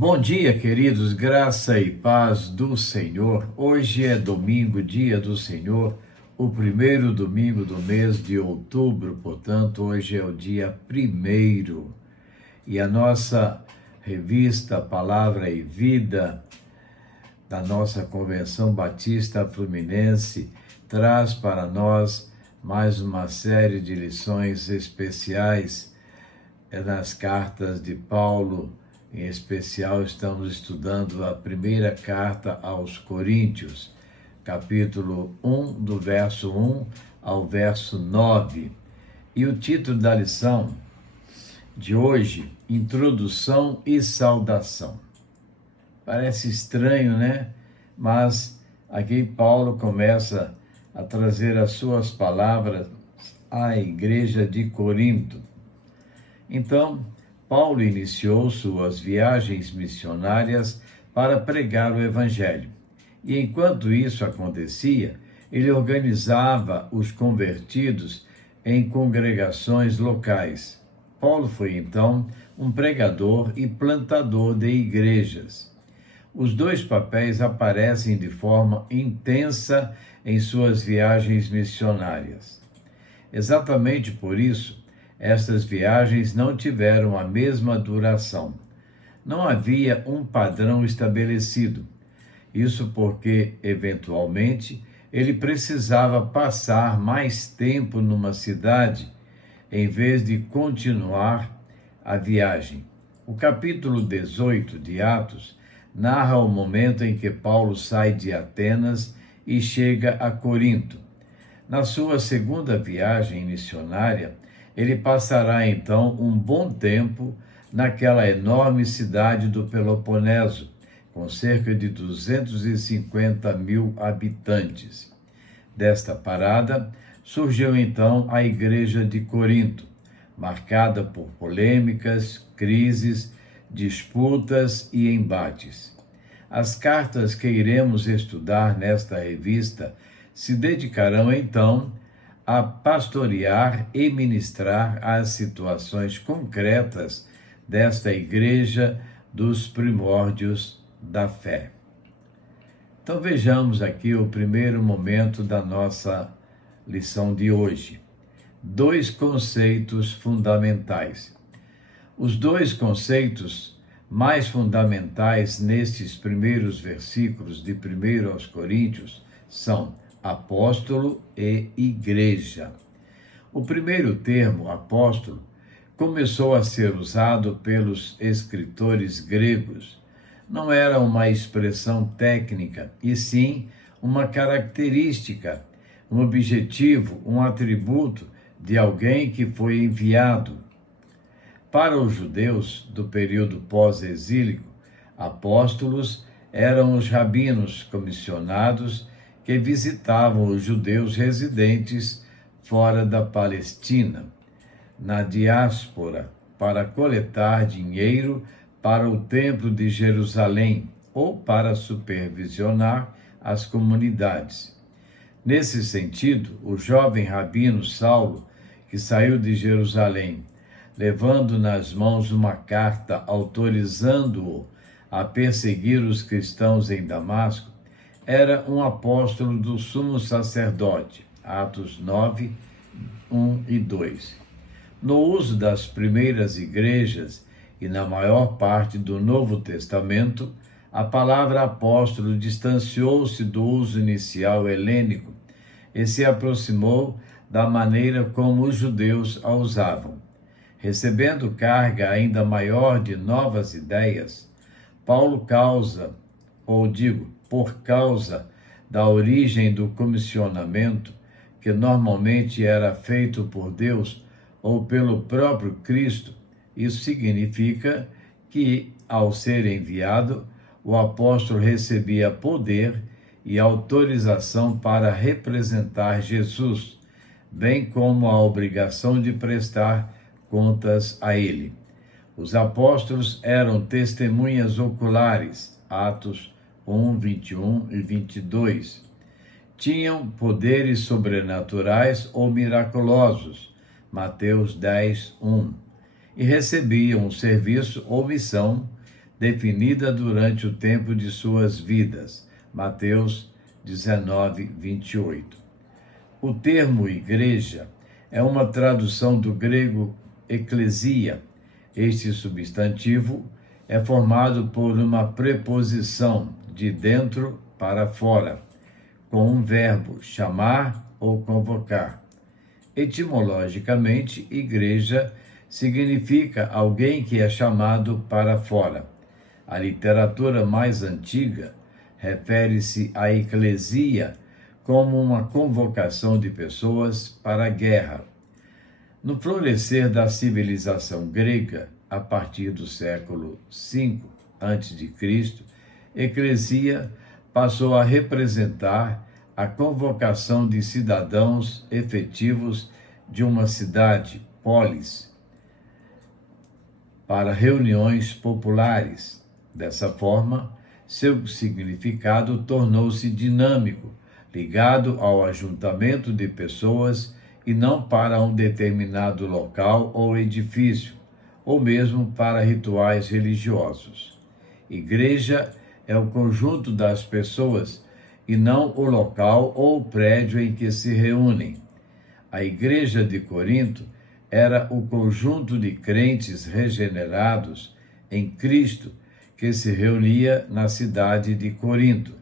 Bom dia, queridos, graça e paz do Senhor. Hoje é domingo, dia do Senhor, o primeiro domingo do mês de outubro, portanto, hoje é o dia 1º. E a nossa revista Palavra e Vida, da nossa Convenção Batista Fluminense, traz para nós mais uma série de lições especiais nas cartas de Paulo. Em especial, estamos estudando a primeira carta aos Coríntios, capítulo 1, do verso 1 ao verso 9. E o título da lição de hoje, Introdução e Saudação. Parece estranho, né? Mas aqui Paulo começa a trazer as suas palavras à igreja de Corinto. Então, Paulo iniciou suas viagens missionárias para pregar o Evangelho. E enquanto isso acontecia, ele organizava os convertidos em congregações locais. Paulo foi, então, um pregador e plantador de igrejas. Os dois papéis aparecem de forma intensa em suas viagens missionárias. Exatamente por isso, estas viagens não tiveram a mesma duração. Não havia um padrão estabelecido. Isso porque, eventualmente, ele precisava passar mais tempo numa cidade em vez de continuar a viagem. O capítulo 18 de Atos narra o momento em que Paulo sai de Atenas e chega a Corinto. Na sua segunda viagem missionária, ele passará então um bom tempo naquela enorme cidade do Peloponeso, com cerca de 250 mil habitantes. Desta parada, surgiu então a Igreja de Corinto, marcada por polêmicas, crises, disputas e embates. As cartas que iremos estudar nesta revista se dedicarão então a pastorear e ministrar as situações concretas desta igreja dos primórdios da fé. Então vejamos aqui o primeiro momento da nossa lição de hoje. 2 conceitos fundamentais. Os 2 conceitos mais fundamentais nestes primeiros versículos de 1 aos Coríntios são apóstolo e igreja. O primeiro termo, apóstolo, começou a ser usado pelos escritores gregos. Não era uma expressão técnica, e sim uma característica, um objetivo, um atributo de alguém que foi enviado. Para os judeus do período pós-exílico, apóstolos eram os rabinos comissionados que visitavam os judeus residentes fora da Palestina, na diáspora, para coletar dinheiro para o Templo de Jerusalém ou para supervisionar as comunidades. Nesse sentido, o jovem rabino Saulo, que saiu de Jerusalém, levando nas mãos uma carta autorizando-o a perseguir os cristãos em Damasco, era um apóstolo do sumo sacerdote, Atos 9, 1 e 2. No uso das primeiras igrejas e na maior parte do Novo Testamento, a palavra apóstolo distanciou-se do uso inicial helênico e se aproximou da maneira como os judeus a usavam. Recebendo carga ainda maior de novas ideias, Paulo por causa da origem do comissionamento, que normalmente era feito por Deus ou pelo próprio Cristo, isso significa que, ao ser enviado, o apóstolo recebia poder e autorização para representar Jesus, bem como a obrigação de prestar contas a ele. Os apóstolos eram testemunhas oculares, Atos 1, 21 e 22. Tinham poderes sobrenaturais ou miraculosos, Mateus 10, 1. E recebiam um serviço ou missão definida durante o tempo de suas vidas. Mateus 19, 28. O termo igreja é uma tradução do grego eclesia. Este substantivo é formado por uma preposição de dentro para fora, com um verbo chamar ou convocar. Etimologicamente, igreja significa alguém que é chamado para fora. A literatura mais antiga refere-se à eclesia como uma convocação de pessoas para a guerra. No florescer da civilização grega, a partir do século V a.C., eclesia passou a representar a convocação de cidadãos efetivos de uma cidade, polis, para reuniões populares. Dessa forma, seu significado tornou-se dinâmico, ligado ao ajuntamento de pessoas e não para um determinado local ou edifício, ou mesmo para rituais religiosos. Igreja é o conjunto das pessoas e não o local ou o prédio em que se reúnem. A igreja de Corinto era o conjunto de crentes regenerados em Cristo que se reunia na cidade de Corinto.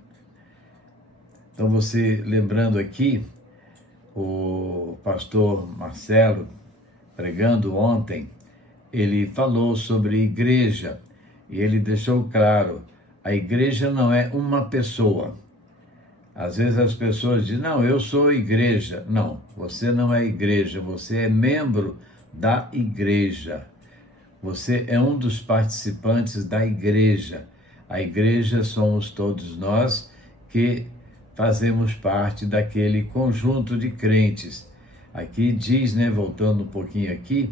Então, você lembrando aqui, o pastor Marcelo, pregando ontem, ele falou sobre igreja e ele deixou claro, a igreja não é uma pessoa. Às vezes as pessoas dizem, não, eu sou igreja. Não, você não é igreja, você é membro da igreja. Você é um dos participantes da igreja. A igreja somos todos nós que fazemos parte daquele conjunto de crentes. Aqui diz, voltando um pouquinho aqui,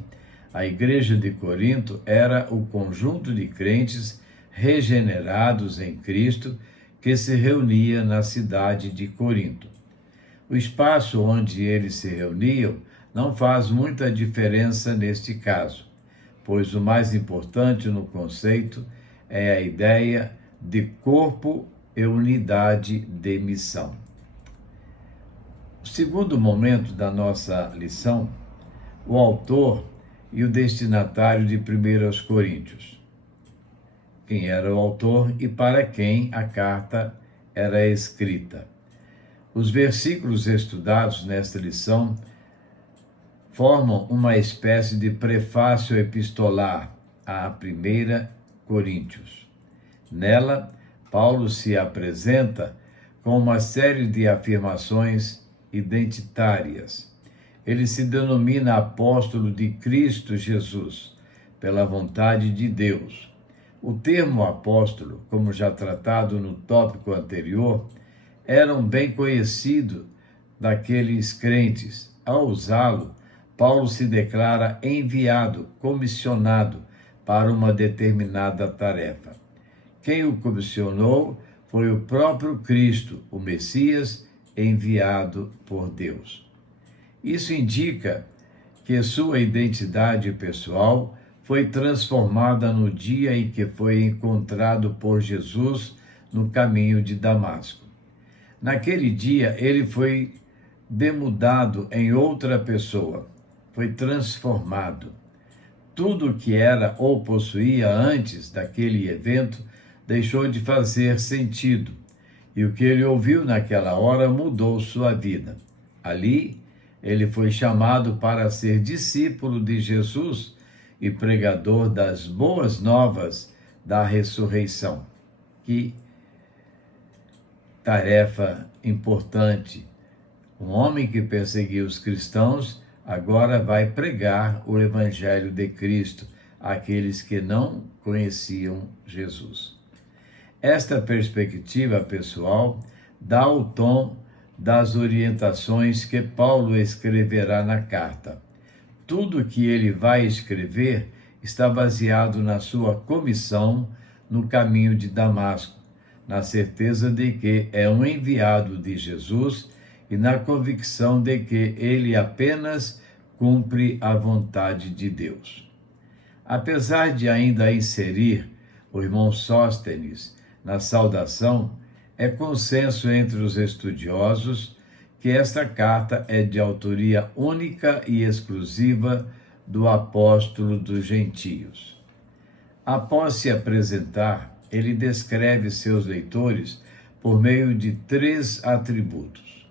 a igreja de Corinto era o conjunto de crentes regenerados em Cristo que se reunia na cidade de Corinto. O espaço onde eles se reuniam não faz muita diferença neste caso, pois o mais importante no conceito é a ideia de corpo e unidade de missão. O segundo momento da nossa lição, o autor e o destinatário de 1 Coríntios. Quem era o autor e para quem a carta era escrita. Os versículos estudados nesta lição formam uma espécie de prefácio epistolar à 1 Coríntios. Nela, Paulo se apresenta com uma série de afirmações identitárias. Ele se denomina apóstolo de Cristo Jesus, pela vontade de Deus. O termo apóstolo, como já tratado no tópico anterior, era um bem conhecido daqueles crentes. Ao usá-lo, Paulo se declara enviado, comissionado para uma determinada tarefa. Quem o comissionou foi o próprio Cristo, o Messias, enviado por Deus. Isso indica que sua identidade pessoal foi transformada no dia em que foi encontrado por Jesus no caminho de Damasco. Naquele dia, ele foi demudado em outra pessoa, foi transformado. Tudo o que era ou possuía antes daquele evento deixou de fazer sentido, e o que ele ouviu naquela hora mudou sua vida. Ali, ele foi chamado para ser discípulo de Jesus e pregador das boas novas da ressurreição. Que tarefa importante! Um homem que perseguia os cristãos agora vai pregar o Evangelho de Cristo àqueles que não conheciam Jesus. Esta perspectiva pessoal dá o tom das orientações que Paulo escreverá na carta. Tudo que ele vai escrever está baseado na sua comissão no caminho de Damasco, na certeza de que é um enviado de Jesus e na convicção de que ele apenas cumpre a vontade de Deus. Apesar de ainda inserir o irmão Sóstenes, na saudação, é consenso entre os estudiosos que esta carta é de autoria única e exclusiva do apóstolo dos gentios. Após se apresentar, ele descreve seus leitores por meio de 3 atributos.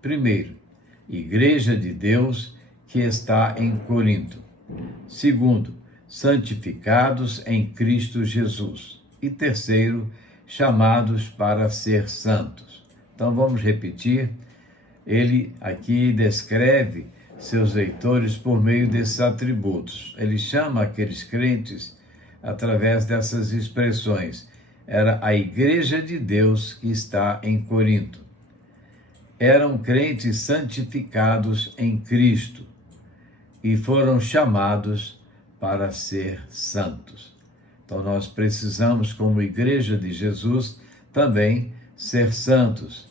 Primeiro, Igreja de Deus que está em Corinto. Segundo, santificados em Cristo Jesus. E terceiro, chamados para ser santos. Então vamos repetir. Ele aqui descreve seus leitores por meio desses atributos. Ele chama aqueles crentes através dessas expressões. Era a Igreja de Deus que está em Corinto. Eram crentes santificados em Cristo e foram chamados para ser santos. Então nós precisamos, como Igreja de Jesus, também ser santos.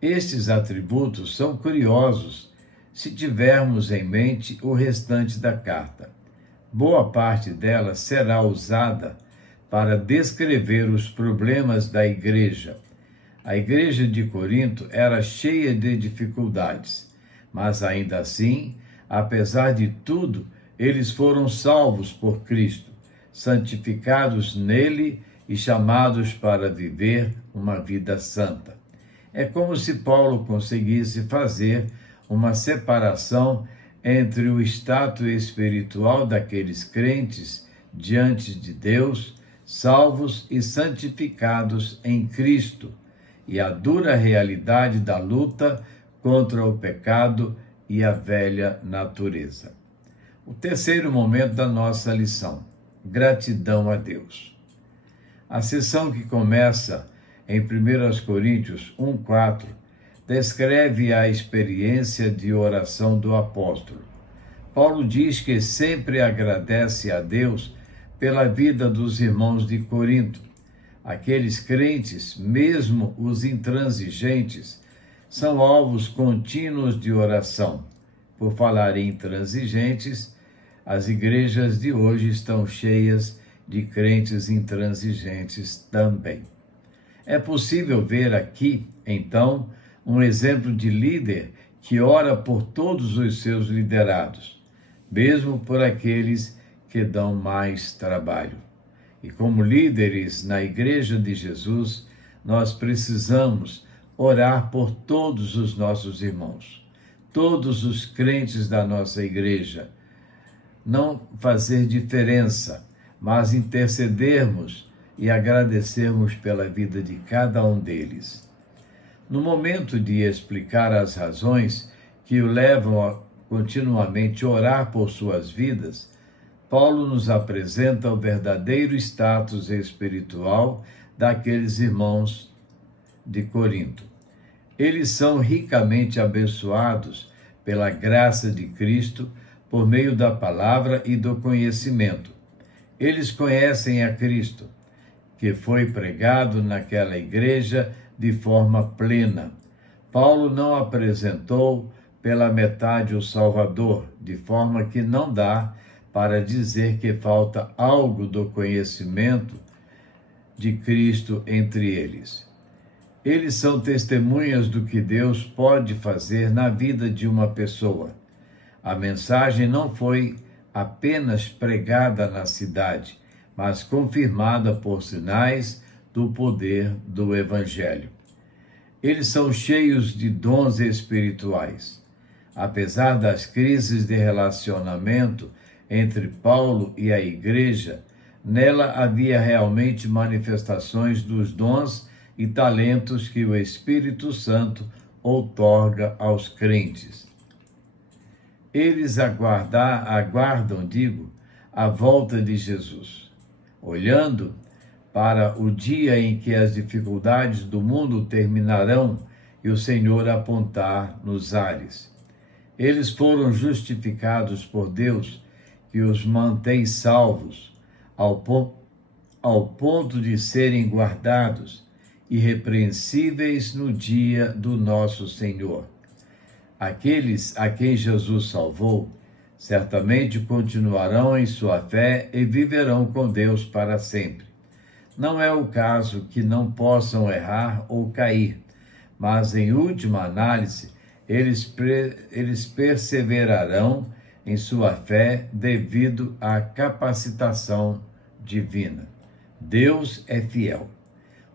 Estes atributos são curiosos se tivermos em mente o restante da carta. Boa parte dela será usada para descrever os problemas da igreja. A igreja de Corinto era cheia de dificuldades, mas ainda assim, apesar de tudo, eles foram salvos por Cristo, santificados nele e chamados para viver uma vida santa. É como se Paulo conseguisse fazer uma separação entre o status espiritual daqueles crentes diante de Deus, salvos e santificados em Cristo, e a dura realidade da luta contra o pecado e a velha natureza. O terceiro momento da nossa lição: gratidão a Deus. A sessão que começa em 1 Coríntios 1:4 descreve a experiência de oração do apóstolo. Paulo diz que sempre agradece a Deus pela vida dos irmãos de Corinto. Aqueles crentes, mesmo os intransigentes, são alvos contínuos de oração. Por falar em intransigentes, as igrejas de hoje estão cheias de crentes intransigentes também. É possível ver aqui, então, um exemplo de líder que ora por todos os seus liderados, mesmo por aqueles que dão mais trabalho. E como líderes na Igreja de Jesus, nós precisamos orar por todos os nossos irmãos, todos os crentes da nossa igreja. Não fazer diferença, mas intercedermos e agradecermos pela vida de cada um deles. No momento de explicar as razões que o levam a continuamente orar por suas vidas, Paulo nos apresenta o verdadeiro status espiritual daqueles irmãos de Corinto. Eles são ricamente abençoados pela graça de Cristo por meio da palavra e do conhecimento. Eles conhecem a Cristo, que foi pregado naquela igreja de forma plena. Paulo não apresentou pela metade o Salvador, de forma que não dá para dizer que falta algo do conhecimento de Cristo entre eles. Eles são testemunhas do que Deus pode fazer na vida de uma pessoa. A mensagem não foi apenas pregada na cidade, mas confirmada por sinais do poder do Evangelho. Eles são cheios de dons espirituais. Apesar das crises de relacionamento entre Paulo e a igreja, nela havia realmente manifestações dos dons e talentos que o Espírito Santo outorga aos crentes. Eles aguardam, a volta de Jesus, olhando para o dia em que as dificuldades do mundo terminarão e o Senhor apontar nos ares. Eles foram justificados por Deus, que os mantém salvos, ao ponto de serem guardados, irrepreensíveis no dia do nosso Senhor. Aqueles a quem Jesus salvou Certamente continuarão em sua fé e viverão com Deus para sempre. Não é o caso que não possam errar ou cair, mas em última análise, eles perseverarão em sua fé devido à capacitação divina. Deus é fiel,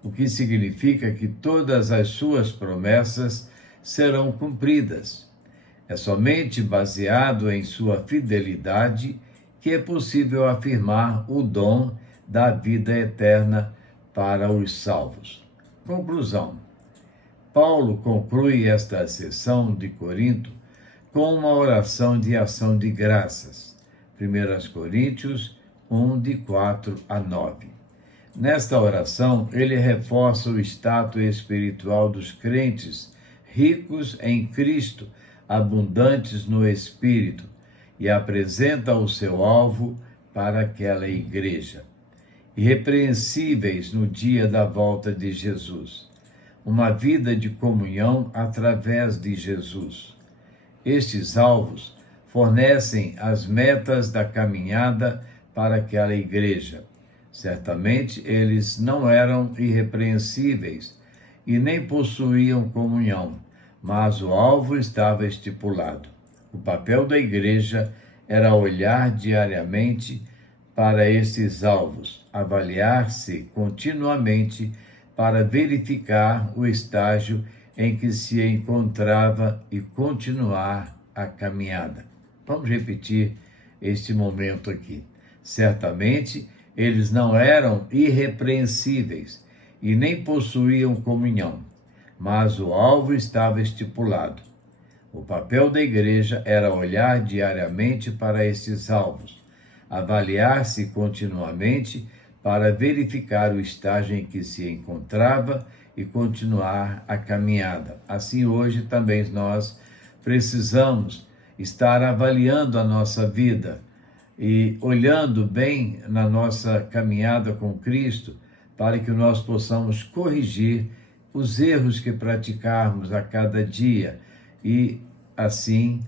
o que significa que todas as suas promessas serão cumpridas. É somente baseado em sua fidelidade que é possível afirmar o dom da vida eterna para os salvos. Conclusão. Paulo conclui esta sessão de Corinto com uma oração de ação de graças. 1 Coríntios 1, de 4 a 9. Nesta oração, ele reforça o status espiritual dos crentes, ricos em Cristo, abundantes no Espírito, e apresenta o seu alvo para aquela igreja. Irrepreensíveis no dia da volta de Jesus. Uma vida de comunhão através de Jesus. Estes alvos fornecem as metas da caminhada para aquela igreja. Certamente eles não eram irrepreensíveis e nem possuíam comunhão, mas o alvo estava estipulado. O papel da igreja era olhar diariamente para esses alvos, avaliar-se continuamente para verificar o estágio em que se encontrava e continuar a caminhada. Vamos repetir este momento aqui. Certamente, eles não eram irrepreensíveis e nem possuíam comunhão, mas o alvo estava estipulado. O papel da igreja era olhar diariamente para esses alvos, avaliar-se continuamente para verificar o estágio em que se encontrava e continuar a caminhada. Assim, hoje também nós precisamos estar avaliando a nossa vida e olhando bem na nossa caminhada com Cristo, para que nós possamos corrigir os erros que praticarmos a cada dia e, assim,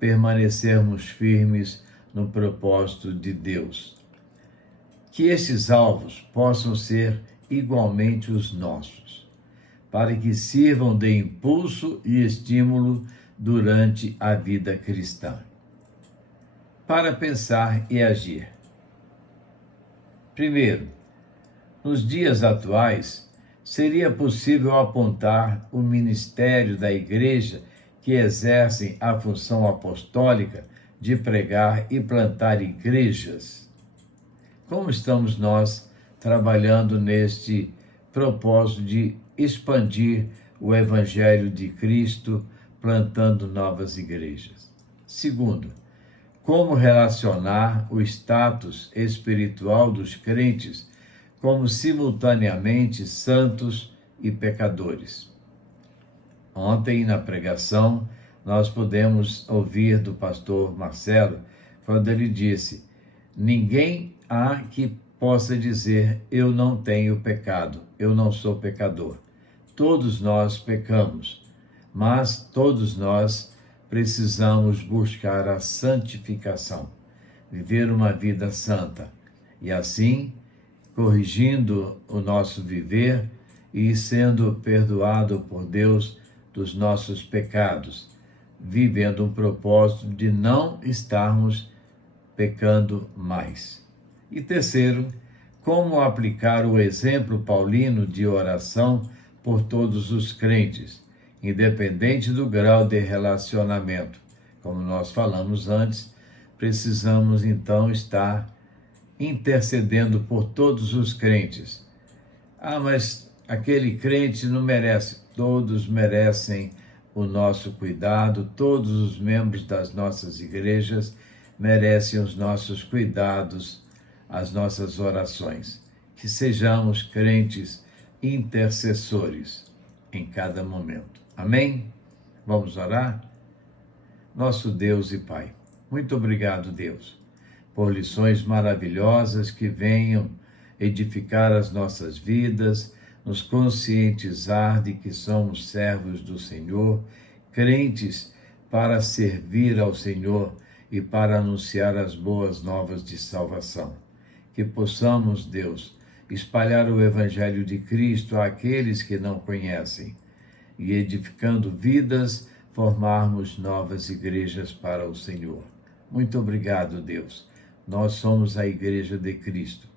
permanecermos firmes no propósito de Deus. Que esses alvos possam ser igualmente os nossos, para que sirvam de impulso e estímulo durante a vida cristã. Para pensar e agir. Primeiro, nos dias atuais, seria possível apontar o ministério da igreja que exercem a função apostólica de pregar e plantar igrejas. Como estamos nós trabalhando neste propósito de expandir o Evangelho de Cristo, plantando novas igrejas? Segundo, como relacionar o status espiritual dos crentes como simultaneamente santos e pecadores? Ontem, na pregação, nós pudemos ouvir do pastor Marcelo, quando ele disse: ninguém há que possa dizer, eu não tenho pecado, eu não sou pecador. Todos nós pecamos, mas todos nós precisamos buscar a santificação, viver uma vida santa, e assim, corrigindo o nosso viver e sendo perdoado por Deus dos nossos pecados, vivendo um propósito de não estarmos pecando mais. E terceiro, como aplicar o exemplo paulino de oração por todos os crentes, independente do grau de relacionamento. Como nós falamos antes, precisamos então estar intercedendo por todos os crentes. Mas aquele crente não merece. Todos merecem o nosso cuidado, todos os membros das nossas igrejas merecem os nossos cuidados, as nossas orações. Que sejamos crentes intercessores em cada momento. Amém? Vamos orar? Nosso Deus e Pai, muito obrigado, Deus, por lições maravilhosas que venham edificar as nossas vidas, nos conscientizar de que somos servos do Senhor, crentes para servir ao Senhor e para anunciar as boas novas de salvação. Que possamos, Deus, espalhar o Evangelho de Cristo àqueles que não conhecem e, edificando vidas, formarmos novas igrejas para o Senhor. Muito obrigado, Deus. Nós somos a Igreja de Cristo.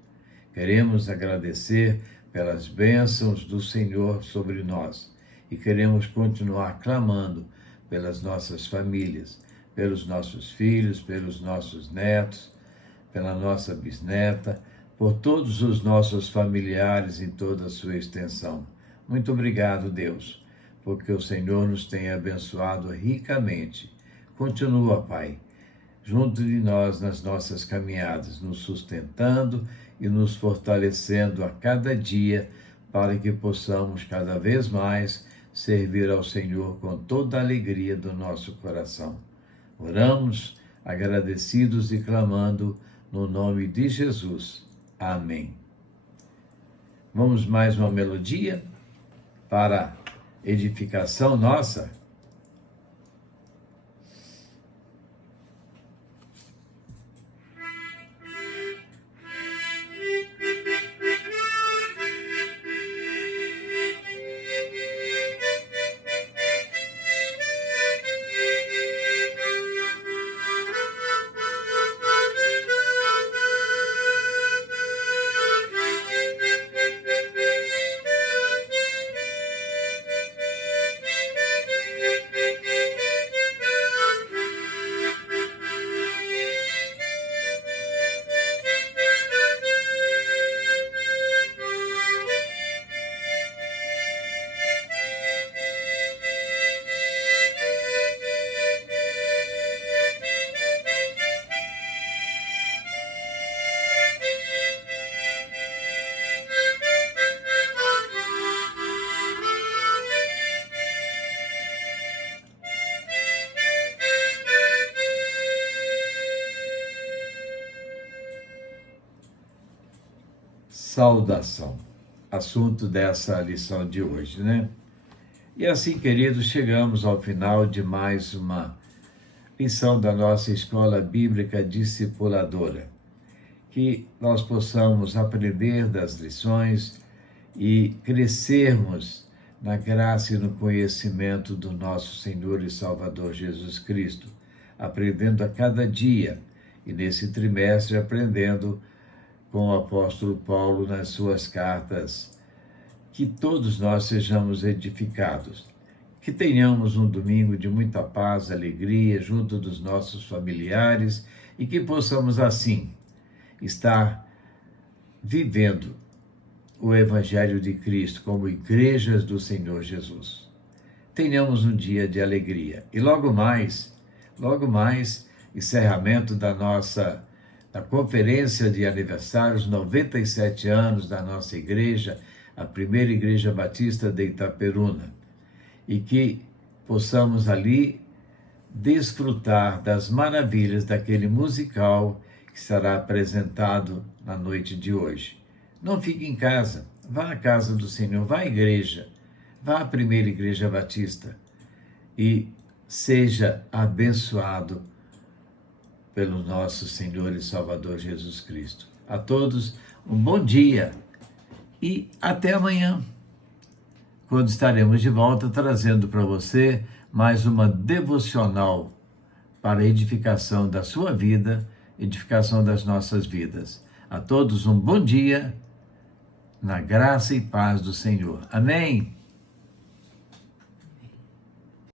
Queremos agradecer pelas bênçãos do Senhor sobre nós e queremos continuar clamando pelas nossas famílias, pelos nossos filhos, pelos nossos netos, pela nossa bisneta, por todos os nossos familiares em toda a sua extensão. Muito obrigado, Deus, porque o Senhor nos tem abençoado ricamente. Continua, Pai, junto de nós nas nossas caminhadas, nos sustentando e nos fortalecendo a cada dia, para que possamos cada vez mais servir ao Senhor com toda a alegria do nosso coração. Oramos, agradecidos e clamando no nome de Jesus. Amém. Vamos mais uma melodia para edificação nossa? Saudação, assunto dessa lição de hoje, né? E assim, queridos, chegamos ao final de mais uma lição da nossa Escola Bíblica Discipuladora. Que nós possamos aprender das lições e crescermos na graça e no conhecimento do nosso Senhor e Salvador Jesus Cristo, aprendendo a cada dia e nesse trimestre aprendendo com o apóstolo Paulo nas suas cartas, que todos nós sejamos edificados, que tenhamos um domingo de muita paz, alegria, junto dos nossos familiares e que possamos assim estar vivendo o Evangelho de Cristo como igrejas do Senhor Jesus. Tenhamos um dia de alegria e logo mais, encerramento da conferência de aniversários, 97 anos da nossa igreja, a primeira Igreja Batista de Itaperuna, e que possamos ali desfrutar das maravilhas daquele musical que será apresentado na noite de hoje. Não fique em casa, vá à casa do Senhor, vá à igreja, vá à primeira Igreja Batista e seja abençoado pelo nosso Senhor e Salvador Jesus Cristo. A todos, um bom dia e até amanhã, quando estaremos de volta trazendo para você mais uma devocional para a edificação da sua vida, edificação das nossas vidas. A todos, um bom dia, na graça e paz do Senhor. Amém?